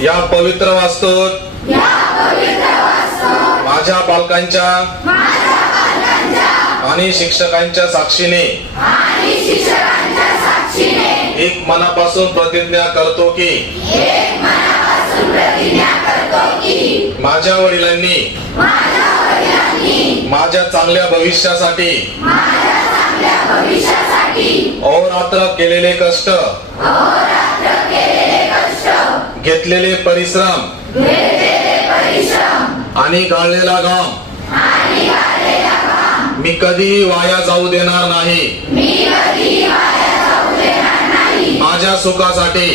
या पवित्र वास्तूत माझ्या पालकांच्या आणि शिक्षकांच्या साक्षीने एक मनापासून प्रतिज्ञा करतो की माझ्या वडिलांनी माझ्या चांगल्या भविष्यासाठी अहोरात्र केलेले कष्ट, घेतलेले परिश्रम आणि गाळलेला घाम मी कधीही वाया जाऊ देणार नाही. माझ्या सुखासाठी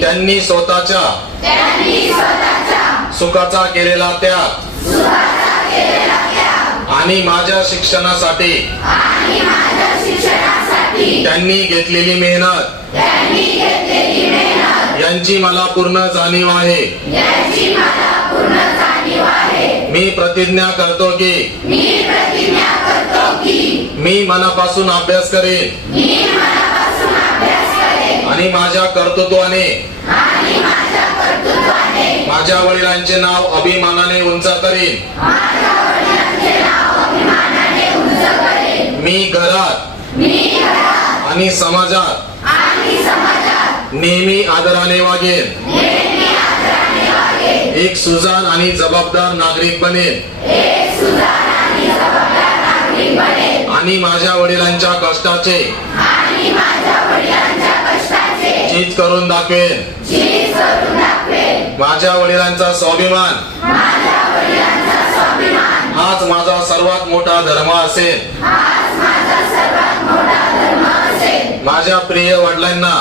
त्यांनी स्वतःच्या सुखाचा केलेला त्याग आणि माझ्या शिक्षणासाठी त्यांनी घेतलेली मेहनत यांची मला पूर्ण जाणीव आहे. मी प्रतिज्ञा करतो की मी मनापासून अभ्यास करेन आणि माझ्या कर्तृत्वाने माझ्या वडिलांचे नाव अभिमानाने उंच करीन. मी घरात आणि समाजात नेहमी आदराने वागेन. एक सुजाण आणि जबाबदार नागरिक बनेन आणि माझ्या वडिलांच्या कष्टाचे चीज करून दाखवेन. माझ्या वडिलांचा स्वाभिमान हाच माझा सर्वात मोठा धर्म असेल. माझ्या प्रिय वडिलांना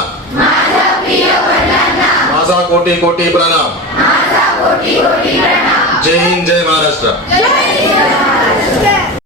माझा कोटी कोटी प्रणाम. जय हिंद, जय महाराष्ट्र.